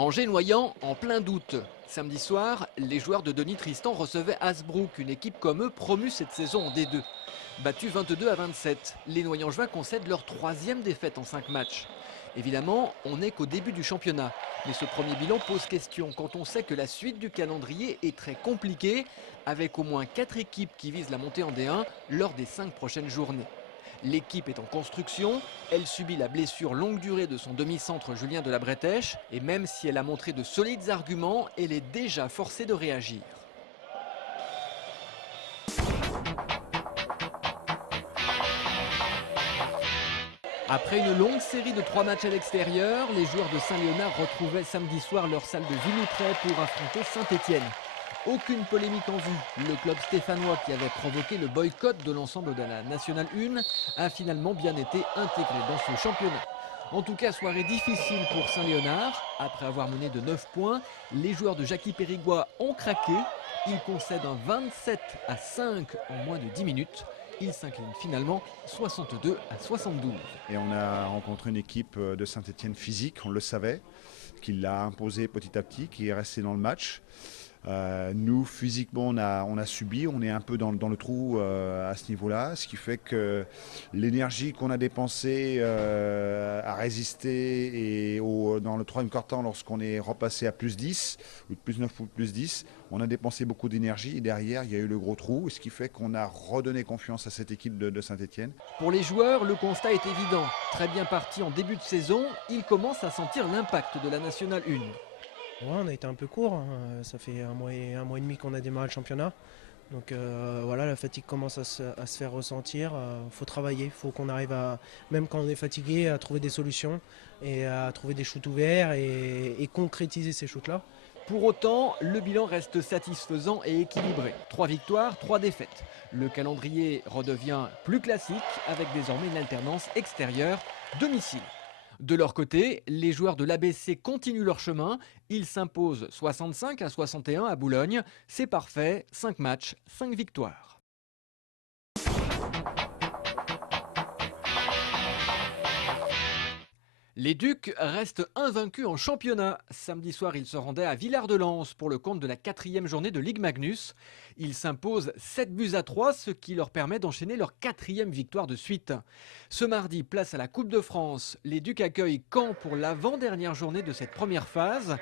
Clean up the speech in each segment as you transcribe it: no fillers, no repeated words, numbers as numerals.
Angers-Noyant en plein doute. Samedi soir, les joueurs de Denis Tristan recevaient Hasbrook, une équipe comme eux promue cette saison en D2. Battus 22-27, les Noyangeois concèdent leur 3e défaite en 5 matchs. Évidemment, on n'est qu'au début du championnat. Mais ce premier bilan pose question quand on sait que la suite du calendrier est très compliquée, avec au moins 4 équipes qui visent la montée en D1 lors des 5 prochaines journées. L'équipe est en construction, elle subit la blessure longue durée de son demi-centre Julien de la Bretèche et même si elle a montré de solides arguments, elle est déjà forcée de réagir. Après une longue série de 3 matchs à l'extérieur, les joueurs de Saint-Léonard retrouvaient samedi soir leur salle de Villoutray pour affronter Saint-Étienne. Aucune polémique en vue. Le club stéphanois qui avait provoqué le boycott de l'ensemble de la Nationale 1 a finalement bien été intégré dans ce championnat. En tout cas, soirée difficile pour Saint-Léonard. Après avoir mené de 9 points, les joueurs de Jackie Périgord ont craqué. Ils concèdent un 27-5 en moins de 10 minutes. Ils s'inclinent finalement 62-72. Et on a rencontré une équipe de Saint-Étienne physique, on le savait, qui l'a imposé petit à petit, qui est resté dans le match. Nous, physiquement, on a subi, on est un peu dans le trou à ce niveau-là, ce qui fait que l'énergie qu'on a dépensée à résister et dans le 3e quart-temps, lorsqu'on est repassé à plus 10, ou plus 9 ou plus 10, on a dépensé beaucoup d'énergie et derrière, il y a eu le gros trou, ce qui fait qu'on a redonné confiance à cette équipe de Saint-Étienne. Pour les joueurs, le constat est évident. Très bien parti en début de saison, ils commencent à sentir l'impact de la Nationale 1. Ouais, on a été un peu court, hein. Ça fait un mois et demi qu'on a démarré le championnat. Donc voilà, la fatigue commence à se faire ressentir. Faut travailler, faut qu'on arrive à, même quand on est fatigué, à trouver des solutions et à trouver des shoots ouverts et concrétiser ces shoots-là. Pour autant, le bilan reste satisfaisant et équilibré. 3 victoires, 3 défaites. Le calendrier redevient plus classique avec désormais une alternance extérieure-domicile. De leur côté, les joueurs de l'ABC continuent leur chemin. Ils s'imposent 65-61 à Boulogne. C'est parfait, 5 matchs, 5 victoires. Les Ducs restent invaincus en championnat. Samedi soir, ils se rendaient à Villard-de-Lans pour le compte de la 4e journée de Ligue Magnus. Ils s'imposent 7-3, ce qui leur permet d'enchaîner leur 4e victoire de suite. Ce mardi, place à la Coupe de France. Les Ducs accueillent Caen pour l'avant-dernière journée de cette première phase.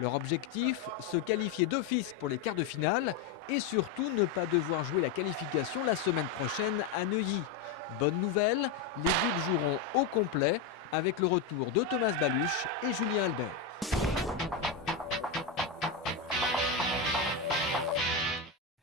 Leur objectif, se qualifier d'office pour les quarts de finale et surtout ne pas devoir jouer la qualification la semaine prochaine à Neuilly. Bonne nouvelle, les Ducs joueront au complet avec le retour de Thomas Baluch et Julien Albert.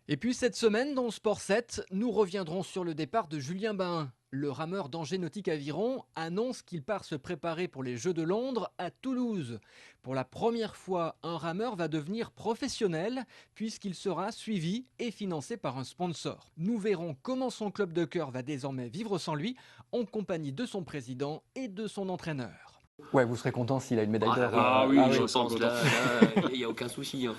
Et puis cette semaine, dans Sport 7, nous reviendrons sur le départ de Julien Bain. Le rameur d'Angers Nautique Aviron annonce qu'il part se préparer pour les Jeux de Londres à Toulouse. Pour la première fois, un rameur va devenir professionnel puisqu'il sera suivi et financé par un sponsor. Nous verrons comment son club de cœur va désormais vivre sans lui, en compagnie de son président et de son entraîneur. Ouais, vous serez content s'il a une médaille d'or. Ah oui, je pense, là, il n'y a aucun souci. Hein.